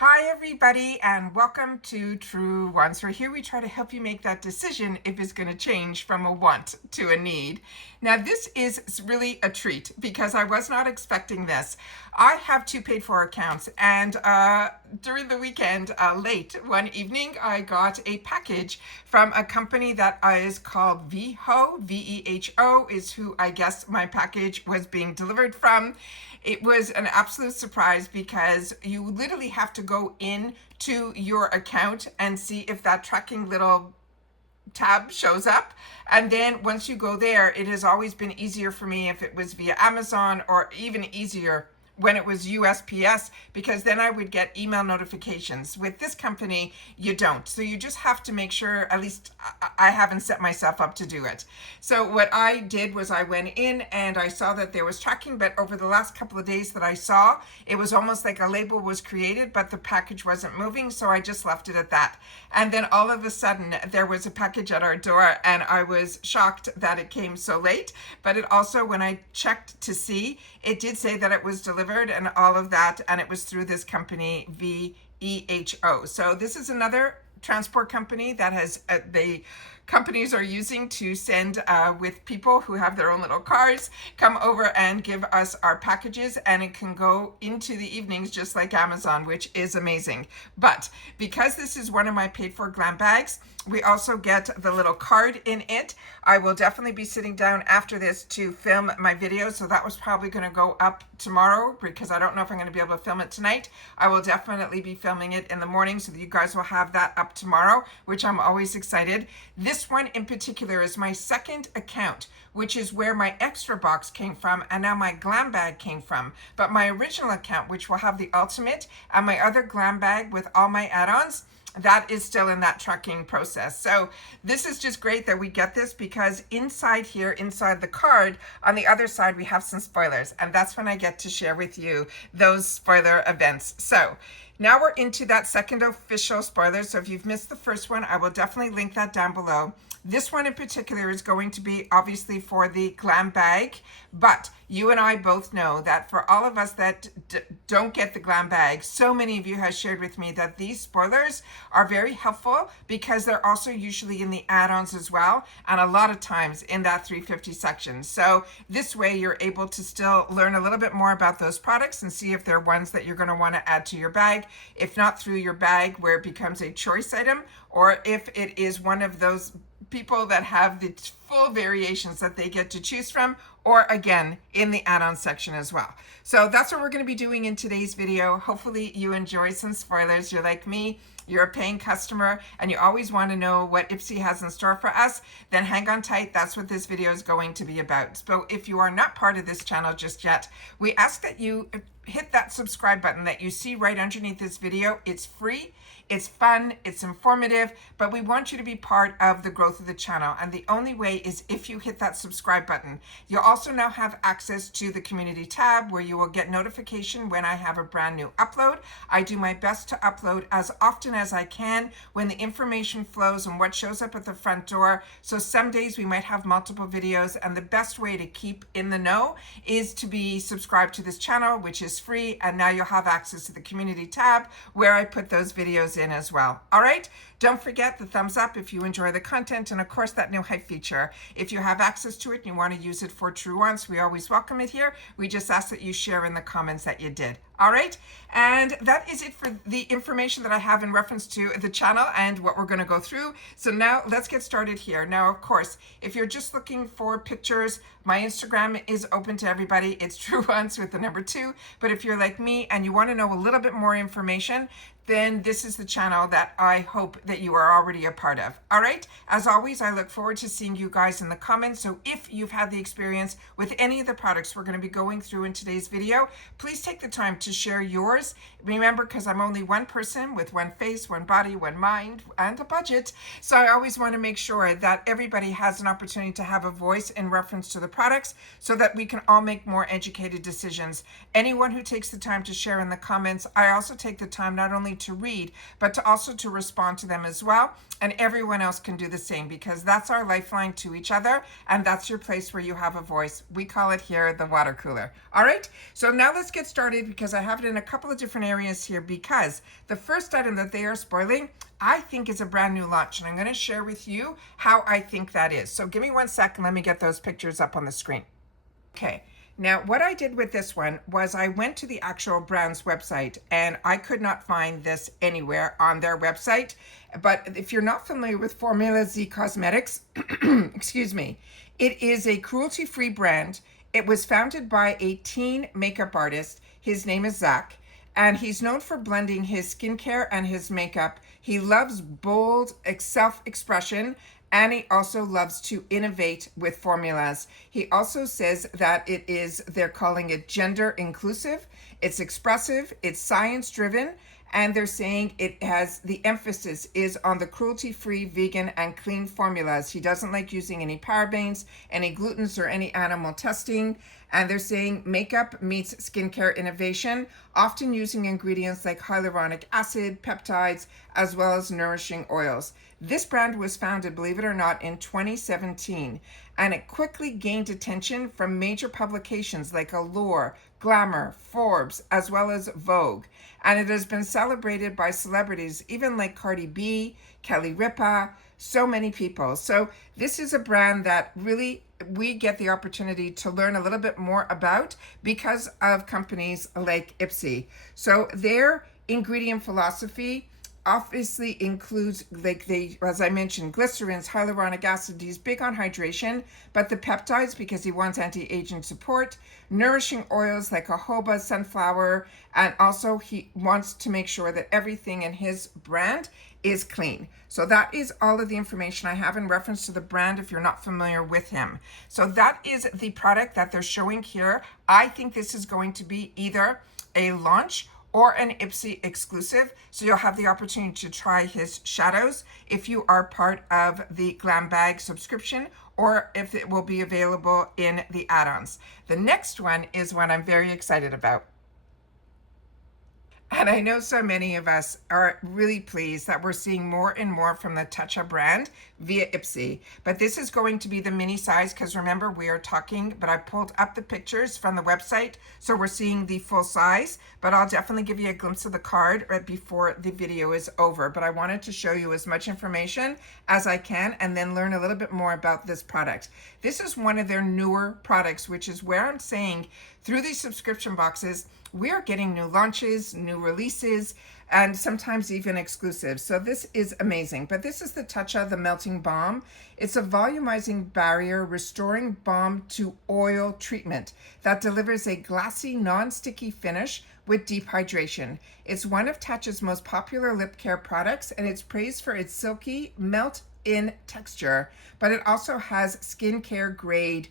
Hi everybody and welcome to TrueWants, where here we try to help you make that decision if it's going to change from a want to a need. Now this is really a treat because I was not expecting this. I have two paid for accounts and during the weekend, late one evening, I got a package from a company that is called Veho. V-E-H-O is who I guess my package was being delivered from. It was an absolute surprise because you literally have to go in to your account and see if that tracking little tab shows up. And then once you go there, it has always been easier for me if it was via Amazon, or even easier when it was USPS, because then I would get email notifications. With this company, you don't. So you just have to make sure, at least I haven't set myself up to do it. So what I did was I went in and I saw that there was tracking, but over the last couple of days that I saw, it was almost like a label was created, but the package wasn't moving. So I just left it at that. And then all of a sudden there was a package at our door and I was shocked that it came so late. But it also, when I checked to see, it did say that it was delivered and all of that, and it was through this company VEHO. So this is another transport company that has the companies are using to send with people who have their own little cars, come over and give us our packages, and it can go into the evenings just like Amazon, which is amazing. But because this is one of my paid for Glam bags, we also get the little card in it. I will definitely be sitting down after this to film my video, so that was probably going to go up tomorrow because I don't know if I'm going to be able to film it tonight. I will definitely be filming it in the morning so that you guys will have that up tomorrow, which I'm always excited. This one in particular is my second account, which is where my extra box came from and now my Glam bag came from. But my original account, which will have the ultimate and my other Glam bag with all my add-ons, that is still in that tracking process. So this is just great that we get this, because inside here, inside the card, on the other side, we have some spoilers, and that's when I get to share with you those spoiler events. So now we're into that second official spoiler. So if you've missed the first one, I will definitely link that down below. This one in particular is going to be obviously for the Glam bag, but you and I both know that for all of us that don't get the Glam bag, so many of you have shared with me that these spoilers are very helpful because they're also usually in the add-ons as well, and a lot of times in that 350 section. So this way you're able to still learn a little bit more about those products and see if they're ones that you're going to want to add to your bag, if not through your bag where it becomes a choice item, or if it is one of those people that have the full variations that they get to choose from, or again in the add-on section as well. So that's what we're going to be doing in today's video. Hopefully you enjoy some spoilers. You're like me, you're a paying customer and you always want to know what IPSY has in store for us, then hang on tight. That's what this video is going to be about. So if you are not part of this channel just yet, we ask that you hit that subscribe button that you see right underneath this video. It's free, it's fun, it's informative, but we want you to be part of the growth of the channel. And the only way is if you hit that subscribe button. You'll also now have access to the community tab where you will get notification when I have a brand new upload. I do my best to upload as often as I can when the information flows and what shows up at the front door. So some days we might have multiple videos, and the best way to keep in the know is to be subscribed to this channel, which is free, and now you'll have access to the community tab where I put those videos in as well. All right, don't forget the thumbs up if you enjoy the content, and of course that new hype feature. If you have access to it and you want to use it for TrueWants, we always welcome it here. We just ask that you share in the comments that you did. All right, and that is it for the information that I have in reference to the channel and what we're going to go through. So now let's get started here. Now, of course, if you're just looking for pictures, my Instagram is open to everybody. It's TrueWants with the number 2. But if you're like me and you want to know a little bit more information, then this is the channel that I hope that you are already a part of. All right, as always, I look forward to seeing you guys in the comments. So if you've had the experience with any of the products we're going to be going through in today's video, please take the time to share yours. Remember, because I'm only one person with one face, one body, one mind, and a budget. So I always want to make sure that everybody has an opportunity to have a voice in reference to the products so that we can all make more educated decisions. Anyone who takes the time to share in the comments, I also take the time not only to read, but to also to respond to them as well. And everyone else can do the same, because that's our lifeline to each other, and that's your place where you have a voice. We call it here the water cooler. All right, so now let's get started, because I have it in a couple of different areas here, because the first item that they are spoiling, I think, is a brand new launch, and I'm going to share with you how I think that is. So give me 1 second, let me get those pictures up on the screen. Okay, now what I did with this one was I went to the actual brand's website, and I could not find this anywhere on their website. But if you're not familiar with Formula Z Cosmetics, excuse me, it is a cruelty-free brand. It was founded by a teen makeup artist. His name is Zach, and he's known for blending his skincare and his makeup. He loves bold self-expression, and he also loves to innovate with formulas. He also says that they're calling it gender inclusive, it's expressive, it's science driven, and they're saying the emphasis is on the cruelty-free, vegan, and clean formulas. He doesn't like using any parabens, any glutens, or any animal testing. And they're saying makeup meets skincare innovation, often using ingredients like hyaluronic acid, peptides, as well as nourishing oils. This brand was founded, believe it or not, in 2017, and it quickly gained attention from major publications like Allure, Glamour, Forbes, as well as Vogue. And it has been celebrated by celebrities, even like Cardi B, Kelly Ripa, so many people. So this is a brand that really we get the opportunity to learn a little bit more about because of companies like IPSY. So their ingredient philosophy obviously includes, as I mentioned, glycerins, hyaluronic acid. He's big on hydration, but the peptides, because he wants anti-aging support, nourishing oils like jojoba, sunflower, and also he wants to make sure that everything in his brand is clean. So that is all of the information I have in reference to the brand if you're not familiar with him. So that is the product that they're showing here. I think this is going to be either a launch or an IPSY exclusive. So you'll have the opportunity to try his shadows if you are part of the Glam Bag subscription, or if it will be available in the add-ons. The next one is one I'm very excited about. And I know so many of us are really pleased that we're seeing more and more from the Tatcha brand via IPSY. But this is going to be the mini size, because remember, we are talking, but I pulled up the pictures from the website, so we're seeing the full size. But I'll definitely give you a glimpse of the card right before the video is over. But I wanted to show you as much information as I can, and then learn a little bit more about this product. This is one of their newer products, which is where I'm saying through these subscription boxes, we are getting new launches, new releases, and sometimes even exclusives. So this is amazing. But this is the Tatcha, the melting balm. It's a volumizing barrier restoring balm to oil treatment that delivers a glassy, non-sticky finish with deep hydration. It's one of Tatcha's most popular lip care products, and it's praised for its silky melt-in texture, but it also has skincare grade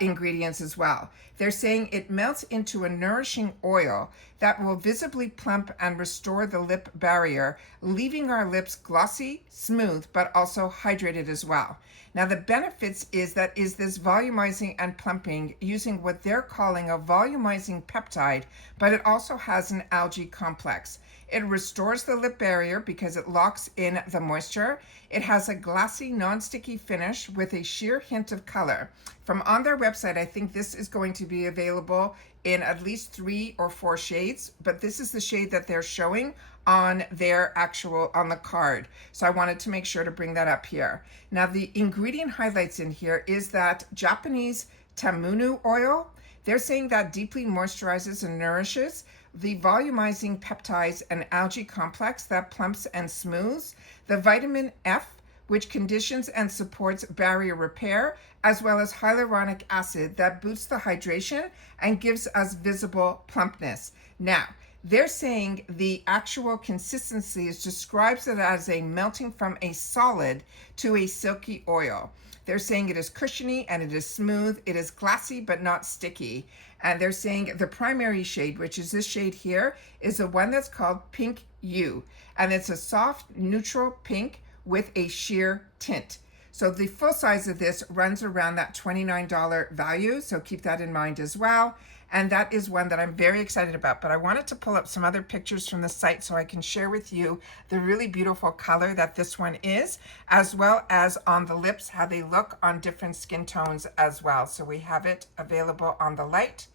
ingredients as well. They're saying it melts into a nourishing oil that will visibly plump and restore the lip barrier, leaving our lips glossy, smooth, but also hydrated as well. Now the benefits is this volumizing and plumping using what they're calling a volumizing peptide, but it also has an algae complex. It restores the lip barrier because it locks in the moisture. It has a glassy, non-sticky finish with a sheer hint of color. From on their website, I think this is going to be available in at least 3 or 4 shades, but this is the shade that they're showing on the card. So I wanted to make sure to bring that up here. Now the ingredient highlights in here is that Japanese tamunu oil. They're saying that deeply moisturizes and nourishes, the volumizing peptides and algae complex that plumps and smooths, the vitamin F, which conditions and supports barrier repair, as well as hyaluronic acid that boosts the hydration and gives us visible plumpness. Now, they're saying the actual consistency describes it as a melting from a solid to a silky oil. They're saying it is cushiony and it is smooth. It is glassy but not sticky. And they're saying the primary shade, which is this shade here, is the one that's called Pink U. And it's a soft, neutral pink with a sheer tint. So the full size of this runs around that $29 value. So keep that in mind as well. and that is one that I'm very excited about. But I wanted to pull up some other pictures from the site so I can share with you the really beautiful color that this one is, as well as on the lips, how they look on different skin tones as well. So we have it available on the light,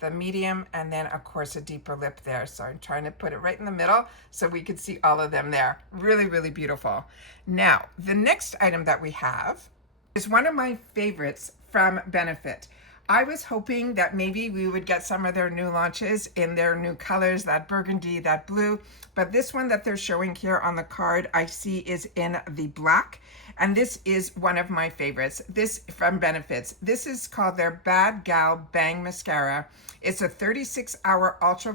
the medium, and then of course a deeper lip there. So I'm trying to put it right in the middle so we could see all of them there. Really, really beautiful. Now, the next item that we have is one of my favorites from Benefit. I was hoping that maybe we would get some of their new launches in their new colors, that burgundy, that blue, but this one that they're showing here on the card I see is in the black, and this is one of my favorites. This from Benefits. This is called their Bad Gal Bang Mascara. It's a 36-hour ultra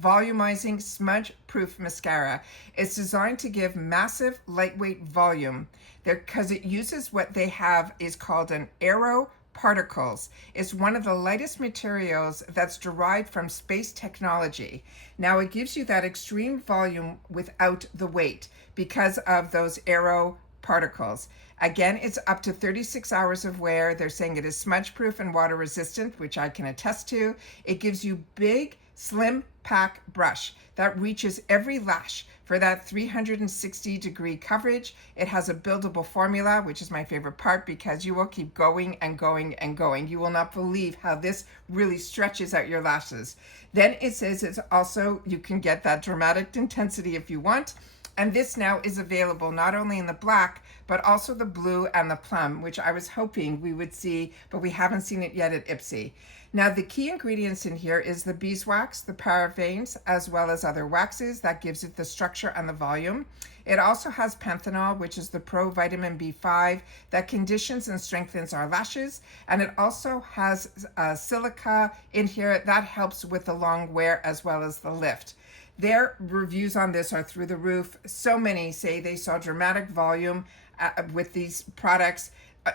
volumizing smudge-proof mascara. It's designed to give massive lightweight volume because it uses what they have is called an aero particles. It's one of the lightest materials that's derived from space technology. Now it gives you that extreme volume without the weight because of those aero particles. Again, it's up to 36 hours of wear. They're saying it is smudge proof and water resistant, which I can attest to. It gives you big, slim pack brush that reaches every lash for that 360-degree coverage. It has a buildable formula, which is my favorite part because you will keep going and going and going. You will not believe how this really stretches out your lashes. Then it says it's also, you can get that dramatic intensity if you want. And this now is available not only in the black, but also the blue and the plum, which I was hoping we would see, but we haven't seen it yet at IPSY. Now, the key ingredients in here is the beeswax, the parabens, as well as other waxes. That gives it the structure and the volume. It also has panthenol, which is the pro-vitamin B5 that conditions and strengthens our lashes. And it also has silica in here that helps with the long wear as well as the lift. Their reviews on this are through the roof. So many say they saw dramatic volume with these products,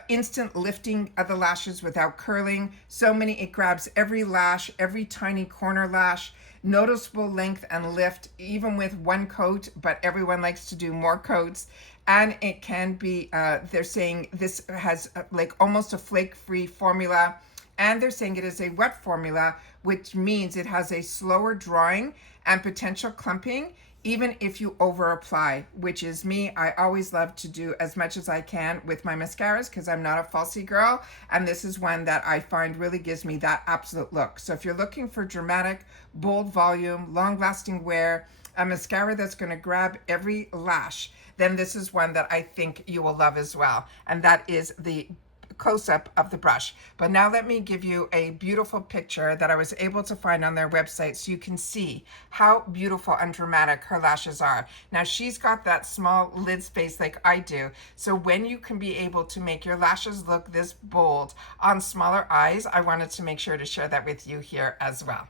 instant lifting of the lashes without curling. So many, it grabs every lash, every tiny corner lash, noticeable length and lift, even with one coat, but everyone likes to do more coats. And it can be, they're saying this has like almost a flake-free formula. And they're saying it is a wet formula, which means it has a slower drying and potential clumping, even if you over apply, which is me. I always love to do as much as I can with my mascaras because I'm not a falsie girl. And this is one that I find really gives me that absolute look. So if you're looking for dramatic, bold volume, long lasting wear, a mascara that's going to grab every lash, then this is one that I think you will love as well. And that is the close-up of the brush. But now let me give you a beautiful picture that I was able to find on their website so you can see how beautiful and dramatic her lashes are. Now she's got that small lid space like I do, so when you can be able to make your lashes look this bold on smaller eyes, I wanted to make sure to share that with you here as well.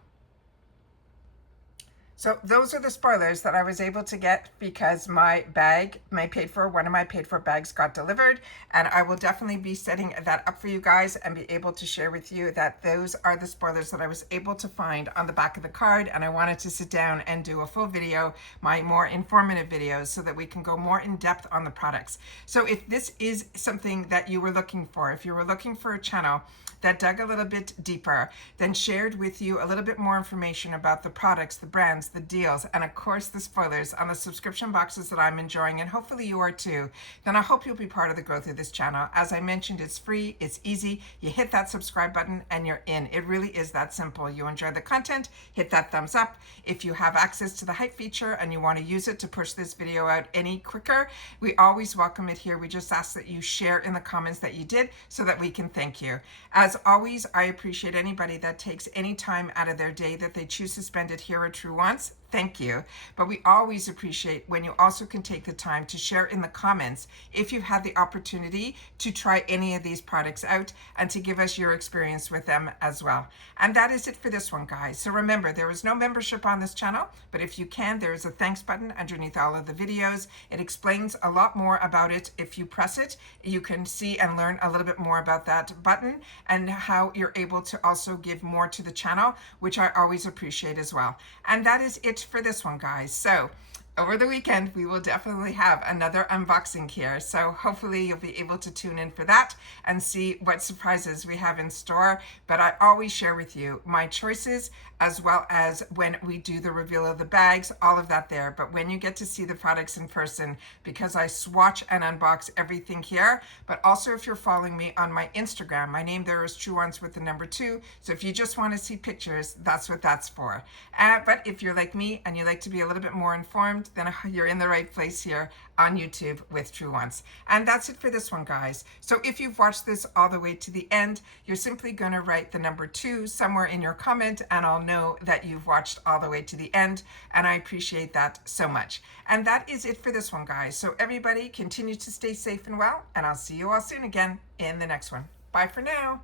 So those are the spoilers that I was able to get because my bag, one of my paid for bags got delivered, and I will definitely be setting that up for you guys and be able to share with you that those are the spoilers that I was able to find on the back of the card. And I wanted to sit down and do a full video, my more informative videos, so that we can go more in depth on the products. So if this is something that you were looking for, if you were looking for a channel that dug a little bit deeper, then shared with you a little bit more information about the products, the brands, the deals, and of course the spoilers on the subscription boxes that I'm enjoying, and hopefully you are too, then I hope you'll be part of the growth of this channel. As I mentioned, it's free, it's easy. You hit that subscribe button and you're in. It really is that simple. You enjoy the content, hit that thumbs up. If you have access to the hype feature and you want to use it to push this video out any quicker, we always welcome it here. We just ask that you share in the comments that you did so that we can thank you. As always, I appreciate anybody that takes any time out of their day that they choose to spend it here at TrueWants. Thank you. But we always appreciate when you also can take the time to share in the comments if you've had the opportunity to try any of these products out and to give us your experience with them as well. And that is it for this one, guys. So remember, there is no membership on this channel, but if you can, there is a thanks button underneath all of the videos. It explains a lot more about it. If you press it, you can see and learn a little bit more about that button and how you're able to also give more to the channel, which I always appreciate as well. And that is it for this one, guys. So over the weekend, we will definitely have another unboxing here. So hopefully you'll be able to tune in for that and see what surprises we have in store. But I always share with you my choices, as well as when we do the reveal of the bags, all of that there. But when you get to see the products in person, because I swatch and unbox everything here, but also if you're following me on my Instagram, my name there is TrueWants with the number 2. So if you just want to see pictures, that's what that's for. But if you're like me and you like to be a little bit more informed, then you're in the right place here on YouTube with TrueWants. And that's it for this one, guys. So if you've watched this all the way to the end, you're simply going to write the number 2 somewhere in your comment, and I'll know that you've watched all the way to the end, and I appreciate that so much. And that is it for this one, guys. So everybody continue to stay safe and well, and I'll see you all soon again in the next one. Bye for now.